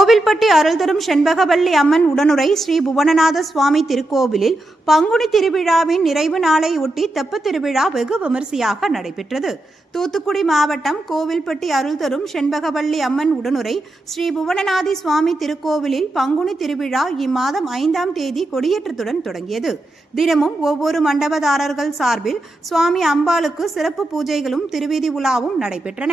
கோவில்பட்டி அருள்தரும் செண்பகவல்லி அம்மன் உடனுரை ஸ்ரீ புவனநாத சுவாமி திருக்கோவிலில் பங்குனி திருவிழாவின் நிறைவு நாளை ஒட்டி தெப்ப திருவிழா வெகு விமரிசையாக நடைபெற்றது. தூத்துக்குடி மாவட்டம் கோவில்பட்டி அருள்தரும் செண்பகவல்லி அம்மன் உடனுரை ஸ்ரீ புவனநாதி சுவாமி திருக்கோவிலில் பங்குனி திருவிழா இம்மாதம் ஐந்தாம் தேதி கொடியேற்றத்துடன் தொடங்கியது. தினமும் ஒவ்வொரு மண்டபதாரர்கள் சார்பில் சுவாமி அம்பாளுக்கு சிறப்பு பூஜைகளும் திருவீதி உலாவும் நடைபெற்றன.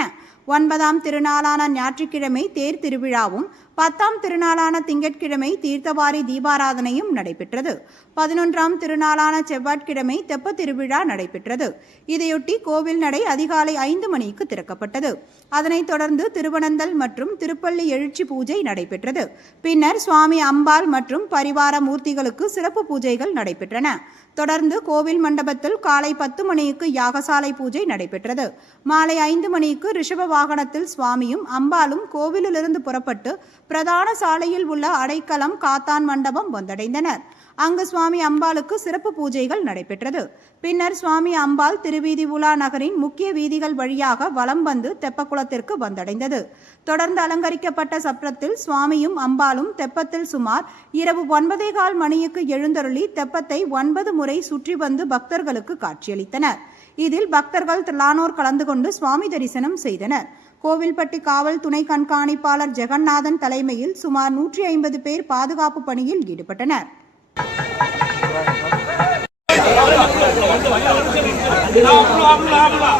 ஒன்பதாம் திருநாளான ஞாயிற்றுக்கிழமை தேர் திருவிழாவும் பத்தாம் திருநாளான திங்கட்கிழமை தீர்த்தவாரி தீபாராதனையும் நடைபெற்றது. பதினொன்றாம் திருநாளான செவ்வாய்க்கிழமை தெப்ப திருவிழா நடைபெற்றது. இதையொட்டி கோவில் நடை அதிகாலை ஐந்து மணிக்கு திறக்கப்பட்டது. அதனைத் தொடர்ந்து திருவனந்தல் மற்றும் திருப்பள்ளி எழுச்சி பூஜை நடைபெற்றது. பின்னர் சுவாமி அம்பாள் மற்றும் பரிவார மூர்த்திகளுக்கு சிறப்பு பூஜைகள் நடைபெற்றன. தொடர்ந்து கோவில் மண்டபத்தில் காலை பத்து மணிக்கு யாகசாலை பூஜை நடைபெற்றது. மாலை ஐந்து மணிக்கு ரிஷப வாகனத்தில் சுவாமியும் அம்பாலும் கோவிலிலிருந்து புறப்பட்டு பிரதான சாலையில் உள்ள அடைக்கலம் காத்தான் மண்டபம் வந்தடைந்தனர். அங்கு சுவாமி அம்பாளுக்கு சிறப்பு பூஜைகள் நடைபெற்றது. பின்னர் சுவாமி அம்பாள் திருவீதி உலா நகரின் முக்கிய வீதிகள் வழியாக வலம் வந்து தெப்பக்குளத்திற்கு வந்தடைந்தது. தொடர்ந்து அலங்கரிக்கப்பட்ட சப்ரத்தில் சுவாமியும் அம்பாளும் தெப்பத்தில் சுமார் இரவு ஒன்பதே கால் மணிக்கு எழுந்தருளி தெப்பத்தை ஒன்பது முறை சுற்றி வந்து பக்தர்களுக்கு காட்சியளித்தனர். இதில் பக்தர்கள் திரளானோர் கலந்து கொண்டு சுவாமி தரிசனம் செய்தனர். கோவில்பட்டி காவல் துணை கண்காணிப்பாளர் ஜெகநாதன் தலைமையில் சுமார் நூற்றி ஐம்பது பேர் பாதுகாப்பு பணியில் ஈடுபட்டனர். আমরা আমরা আমরা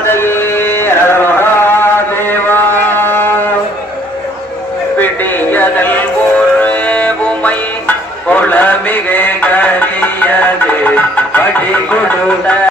பதவே தேவா. பிடியதல் பூமை கரியது. படி கொடுத்த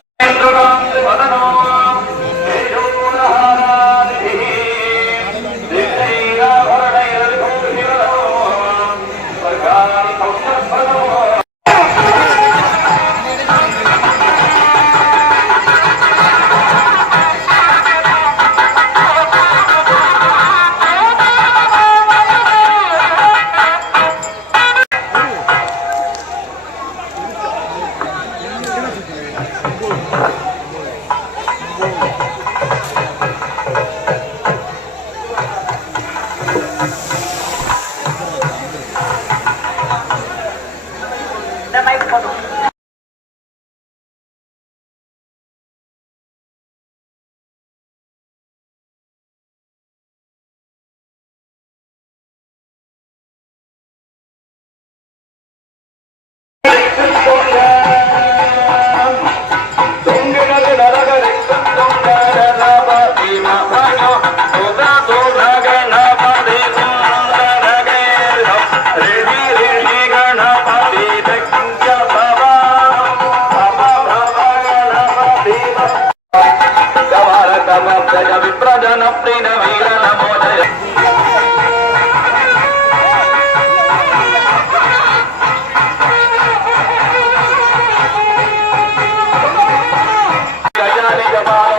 Bye.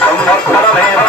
संवत्सरमेव